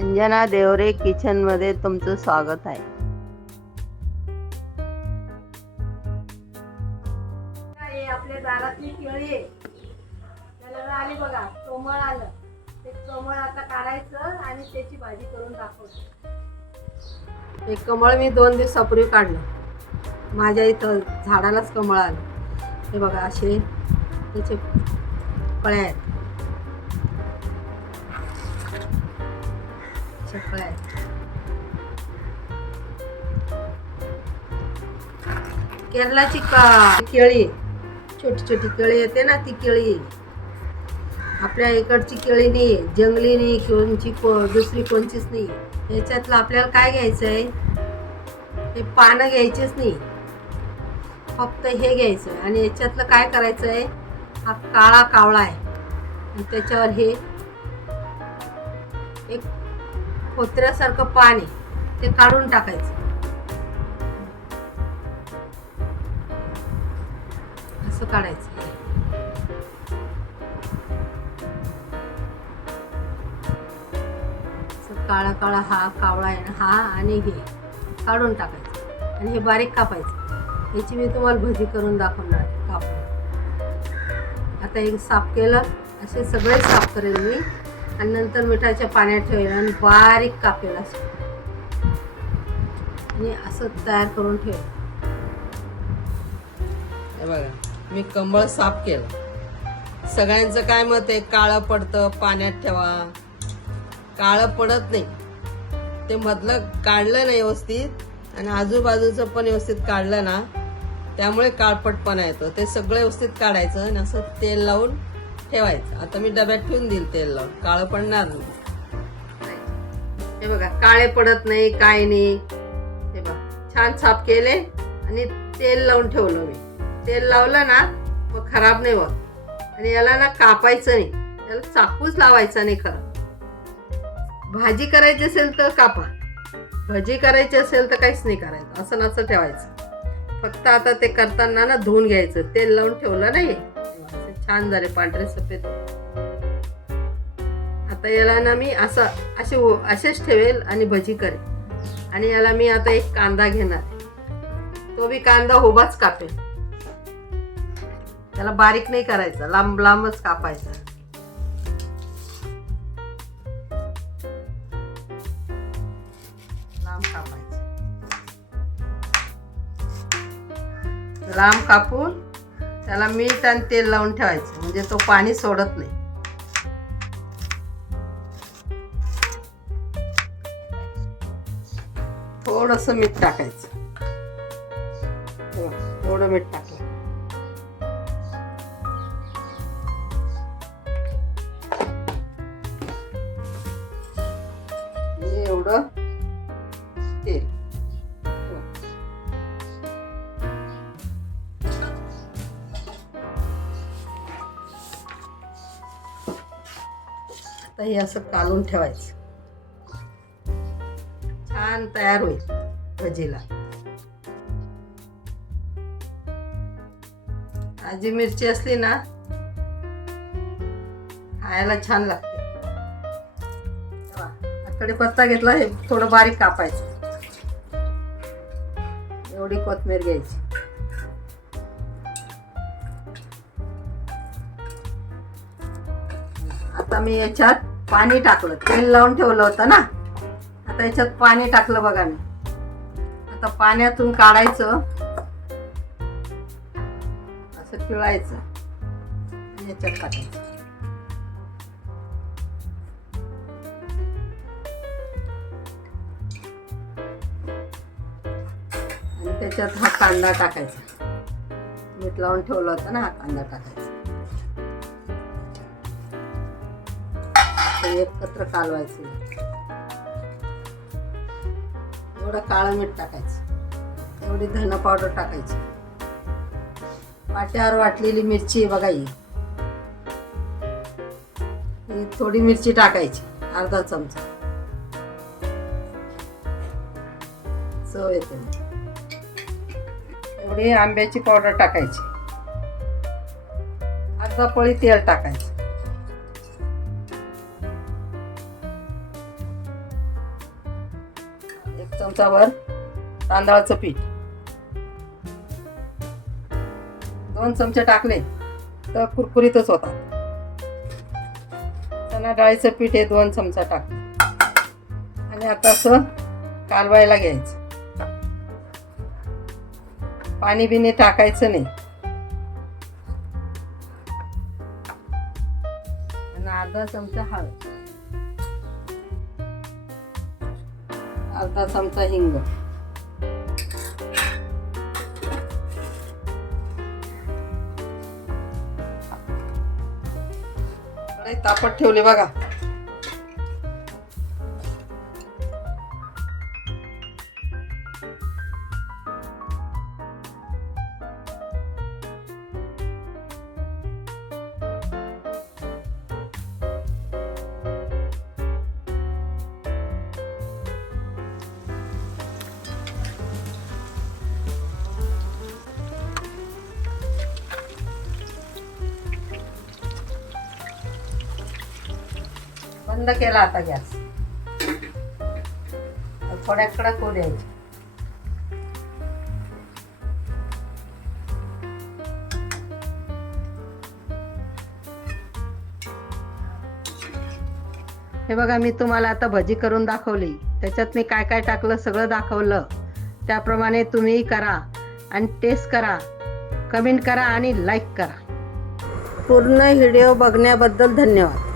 अंजना देवरे किचनमध्ये तुमचं स्वागत आहे. हे आपल्या दारातली केळी त्याला आली बघा कमळ आलं. ते कमळ आता काढायचं आणि त्याची भाजी करून दाखवतो. हे कमळ मी दोन दिवसापूर्वी काढलं. माझ्या इथं झाडालाच कमळ आलं. हे बघा असे त्याचे कळ्या आहेत. अशा केरलाची का केळी. छोटी छोटी केळी येते ना ती केळी. आपल्या इकडची केळी नाही आहे जंगली नाही कोणची को दुसरी कोणचीच नाही. आहे. याच्यातलं आपल्याला काय घ्यायचं आहे हे पानं घ्यायचीच नाही. फक्त हे घ्यायचं आहे आणि याच्यातलं काय करायचं आहे हा काळा कावळा आहे. आणि त्याच्यावर हे एक कोत्र्यासारखं पाणी ते काढून टाकायचं. असं काढायचं. काळा काळा हा कावळा आहे ना हा आणि हे काढून टाकायचं. आणि हे बारीक कापायचं. याची मी तुम्हाला भजी करून दाखवणार कापून. आता एक साफ केलं असे सगळे साफ करेल मी. आणि नंतर मिठाच्या पाण्यात ठेवेल आणि बारीक कापेल असं. आणि असं तयार करून ठेवेल. बघा मी कंबळ साफ केलं. सगळ्यांचं काय मत आहे? काळं पडतं पाण्यात ठेवा. काळं पडत नाही. ते मधलं काढलं नाही व्यवस्थित आणि आजूबाजूचं पण व्यवस्थित काढलं ना त्यामुळे काळपटपणा येतो. ते सगळं व्यवस्थित काढायचं आणि असं तेल लावून ठेवायचं. आता मी डब्यात ठेवून देईल तेल लावून. काळं पडणार नाही. हे बघा काळे पडत नाही काय नाही. हे बघा छान साफ केले आणि तेल लावून ठेवलं मी. तेल लावलं ना मग खराब नाही होत. आणि याला ना कापायचं नाही. याला चाकूच लावायचा नाही खरं. भाजी करायची असेल तर कापा. भजी करायची असेल तर काहीच नाही करायचं. असं नसं ठेवायचं. फक्त आता ते करताना ना धुवून घ्यायचं. तेल लावून ठेवलं नाही. छान झाले पांढरे सफेद. आता याला ना मी असं असे असेच ठेवेल आणि भजी करेल. आणि याला मी आता एक कांदा घेणार. तो बी कांदा उभाच कापेल. त्याला बारीक नाही करायचा लांब लांबच कापायचा. लांब लांब कापून त्याला मीठ आणि तेल लावून ठेवायचं म्हणजे तो पाणी सोडत नाही. थोडस मीठ टाकायचं. थोडं मीठ टाकलं आता हे असं कालून ठेवायचं. छान तयार होईल भजीला. ताजी मिरची असली ना खायला छान लागते. पत्ता घेतला हे थोडं बारीक कापायचं. एवढी कोथमीर घ्यायची. आता मी याच्यात पाणी टाकलं. तेल लावून ठेवलं होतं ना? आता याच्यात पाणी टाकलं बघा मी. आता पाण्यातून काढायचं. असं पिळायचं. याच्यात टाकायचं. आणि त्याच्यात हा कांदा टाकायचा. मीठ लावून ठेवला होता ना हा कांदा टाकायचा. ते एकत्र कालवायचे एवढं काळं मीठ टाकायचं. एवढी धन पावडर टाकायची. वाट्यावर वाटलेली मिरची बघा ही. थोडी मिरची टाकायची अर्धा चमचा. चव येते एवढी आंब्याची पावडर टाकायची. अर्धा पळी तेल टाकायचं. चमचाभर तांदळाचं पीठ. दोन चमचे टाकले तर कुरकुरीतच होतात. चणा डाळीचं पीठ हे दोन चमचा टाकले. आणि आता असं कालवायला घ्यायचं. पाणी बिणी टाकायचं नाही. आणि अर्धा चमचा हळद. अर्धा चमचा हिंग. कढई तापत ठेवली बघा. बंद केला आता गॅस. थोड्या कडक होऊ द्यायची. हे बघा मी तुम्हाला आता भजी करून दाखवली. त्याच्यात मी काय काय टाकलं सगळं दाखवलं. त्याप्रमाणे तुम्हीही करा आणि टेस्ट करा. कमेंट करा आणि लाईक करा. पूर्ण व्हिडिओ बघण्याबद्दल धन्यवाद.